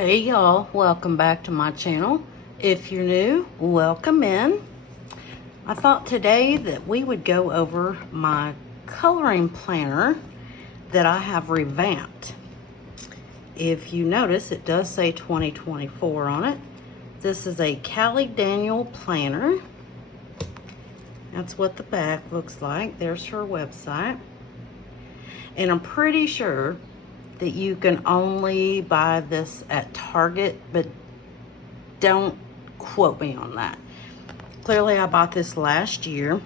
Hey y'all, welcome back to my channel. If you're new, welcome in. I thought today that we would go over my coloring planner that I have revamped. If you notice, it does say 2024 on it. This is a Callie Daniel planner. That's what the back looks like. There's her website. And I'm pretty sure that you can only buy this at Target, but don't quote me on that. Clearly, I bought this last year,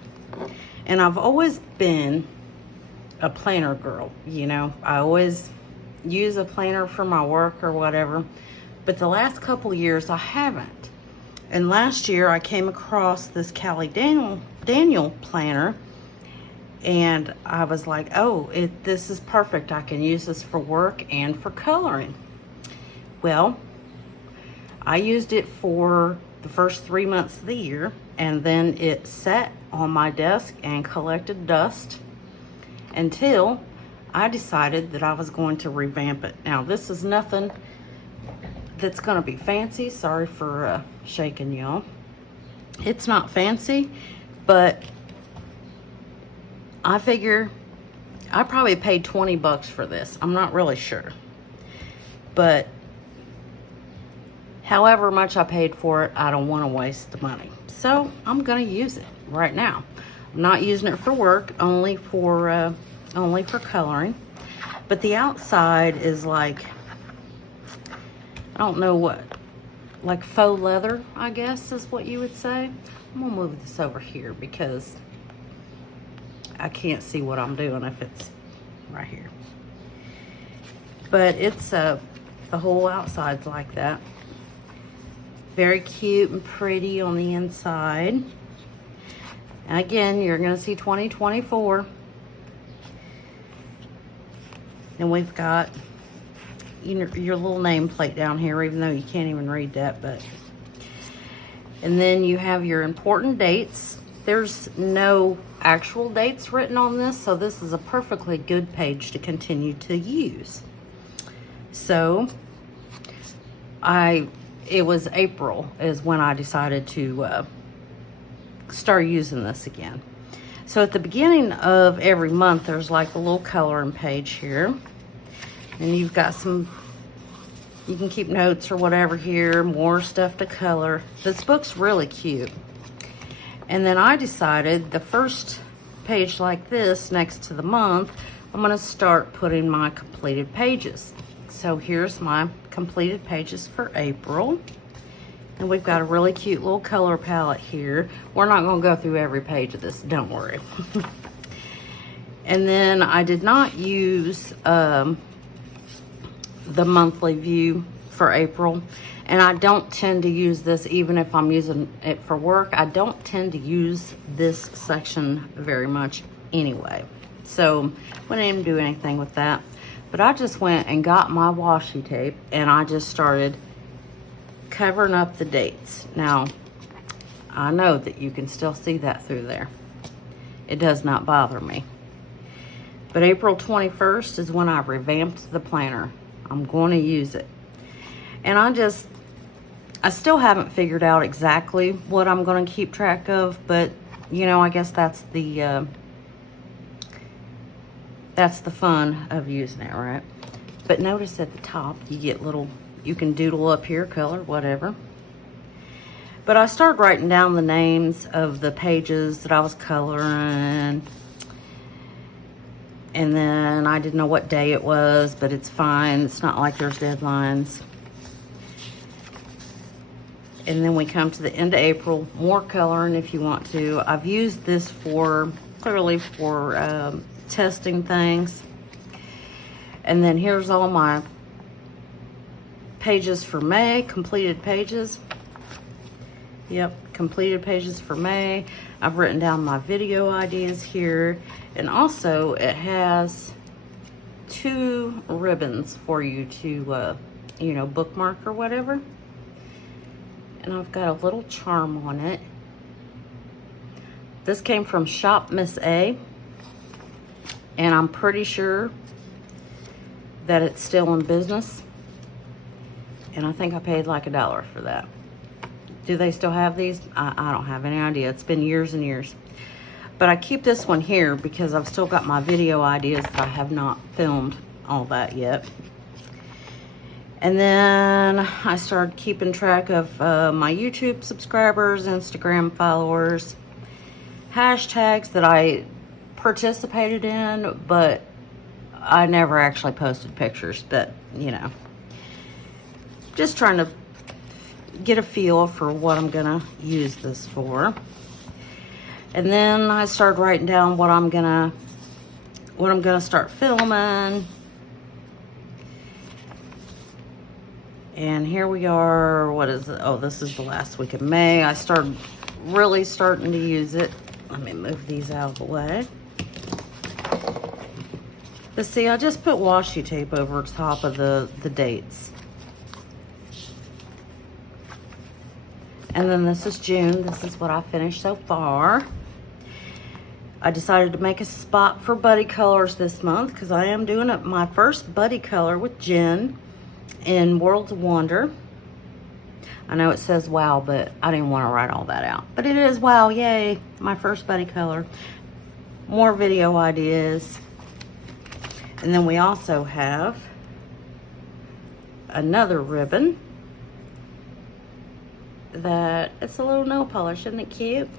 and I've always been a planner girl. You know, I always use a planner for my work or whatever, but the last couple years I haven't. And last year I came across this Callie Daniel planner, and I was like, oh, this is perfect. I can use this for work and for coloring. Well, I used it for the first 3 months of the year, and then it sat on my desk and collected dust until I decided that I was going to revamp it. Now, this is nothing that's gonna be fancy. Sorry for shaking y'all. It's not fancy, but I figure I probably paid 20 bucks for this. I'm not really sure. But however much I paid for it, I don't want to waste the money. So I'm going to use it right now. I'm not using it for work, only for coloring. But the outside is like, I don't know what, like faux leather, I guess is what you would say. I'm going to move this over here because I can't see what I'm doing if it's right here. But it's the whole outside's like that. Very cute and pretty on the inside. And again, you're gonna see 2024. And we've got your little nameplate down here, even though you can't even read that, but. And then you have your important dates. There's no actual dates written on this, so this is a perfectly good page to continue to use. So it was April is when I decided to start using this again. So at the beginning of every month, there's like a little coloring page here, and you've got you can keep notes or whatever here, more stuff to color. This book's really cute. And then I decided the first page like this next to the month, I'm going to start putting my completed pages. So here's my completed pages for April. And we've got a really cute little color palette here. We're not going to go through every page of this, don't worry. And then I did not use the monthly view for April. And I don't tend to use this, even if I'm using it for work. I don't tend to use this section very much anyway. So we didn't even do anything with that. But I just went and got my washi tape, and I just started covering up the dates. Now, I know that you can still see that through there. It does not bother me. But April 21st is when I revamped the planner. I'm going to use it. And I still haven't figured out exactly what I'm going to keep track of, but you know, I guess that's the fun of using it, right? But notice at the top you get you can doodle up here, color, whatever. But I started writing down the names of the pages that I was coloring, and then I didn't know what day it was, but it's fine. It's not like there's deadlines. And then we come to the end of April, more coloring if you want to. I've used this clearly for testing things. And then here's all my pages for May, completed pages. Yep, completed pages for May. I've written down my video ideas here. And also it has 2 ribbons for you to, bookmark or whatever. And I've got a little charm on it. This came from Shop Miss A, and I'm pretty sure that it's still in business. And I think I paid like $1 for that. Do they still have these? I don't have any idea. It's been years and years. But I keep this one here because I've still got my video ideas that I have not filmed all that yet. And then I started keeping track of my YouTube subscribers, Instagram followers, hashtags that I participated in, but I never actually posted pictures. But, you know, just trying to get a feel for what I'm gonna use this for. And then I started writing down what I'm gonna start filming. And here we are. What is it? Oh, this is the last week of May. I started really starting to use it. Let me move these out of the way. But see, I just put washi tape over top of the dates. And then this is June. This is what I finished so far. I decided to make a spot for buddy colors this month because I am doing my first buddy color with Jen in Worlds of Wonder. I know it says wow, but I didn't want to write all that out. But it is wow, yay, my first buddy color. More video ideas. And then we also have another ribbon that it's a little nail polish. Isn't it cute?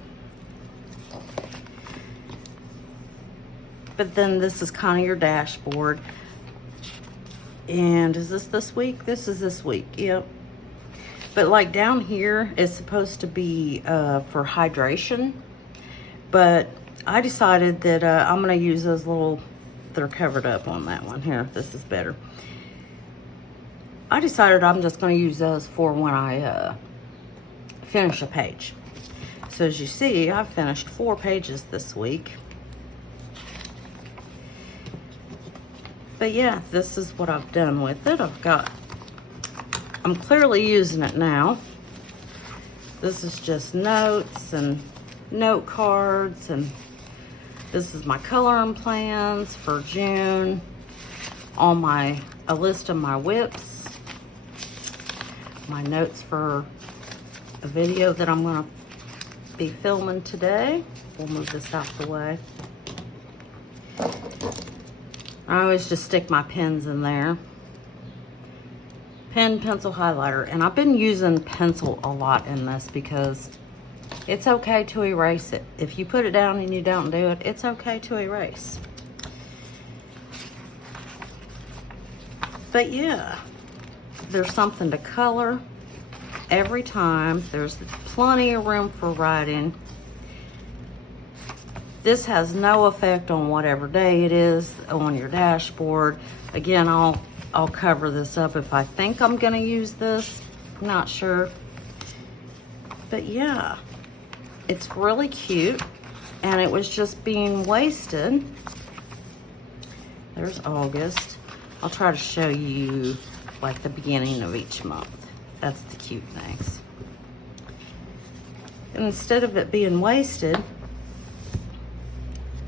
But then this is kind of your dashboard. And is this week? This is this week, yep. But like down here is supposed to be for hydration. But I decided that I'm gonna use those little, they're covered up on that one here. This is better. I decided I'm just gonna use those for when I finish a page. So as you see, I've finished 4 pages this week. But yeah, this is what I've done with it. I'm clearly using it now. This is just notes and note cards, and this is my coloring plans for June. A list of my whips, my notes for a video that I'm gonna be filming today. We'll move this out the way. I always just stick my pens in there. Pen, pencil, highlighter. And I've been using pencil a lot in this because it's okay to erase it. If you put it down and you don't do it, it's okay to erase. But yeah, there's something to color every time. There's plenty of room for writing. This has no effect on whatever day it is on your dashboard. Again, I'll cover this up if I think I'm gonna use this. I'm not sure. But yeah, it's really cute, and it was just being wasted. There's August. I'll try to show you like the beginning of each month. That's the cute things. And instead of it being wasted,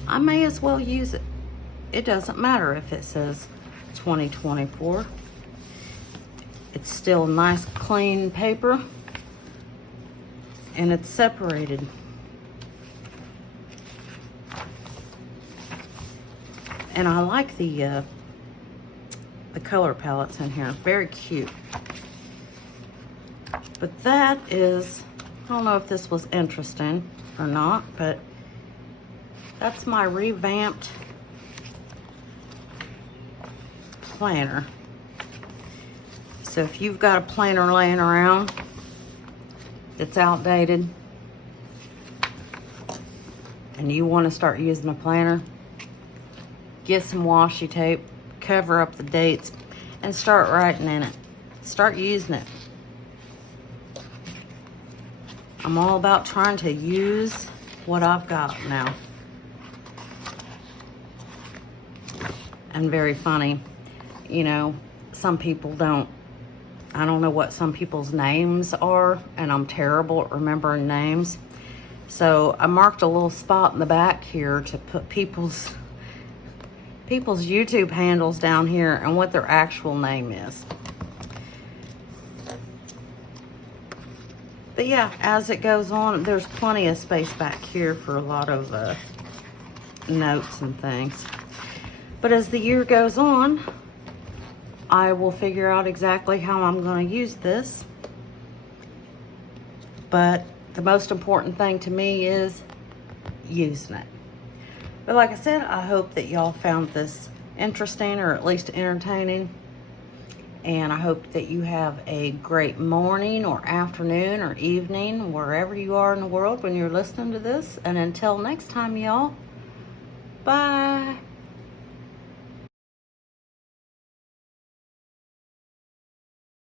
I may as well use it. It doesn't matter if it says 2024. It's still nice clean paper, and it's separated. And I like the color palettes in here. Very cute. But that is, I don't know if this was interesting or not, but that's my revamped planner. So if you've got a planner laying around that's outdated and you want to start using a planner, get some washi tape, cover up the dates, and start writing in it. Start using it. I'm all about trying to use what I've got now. And very funny, you know, some people I don't know what some people's names are, and I'm terrible at remembering names. So I marked a little spot in the back here to put people's YouTube handles down here and what their actual name is. But yeah, as it goes on, there's plenty of space back here for a lot of notes and things. But as the year goes on, I will figure out exactly how I'm going to use this. But the most important thing to me is using it. But like I said, I hope that y'all found this interesting or at least entertaining. And I hope that you have a great morning or afternoon or evening, wherever you are in the world when you're listening to this. And until next time, y'all, bye.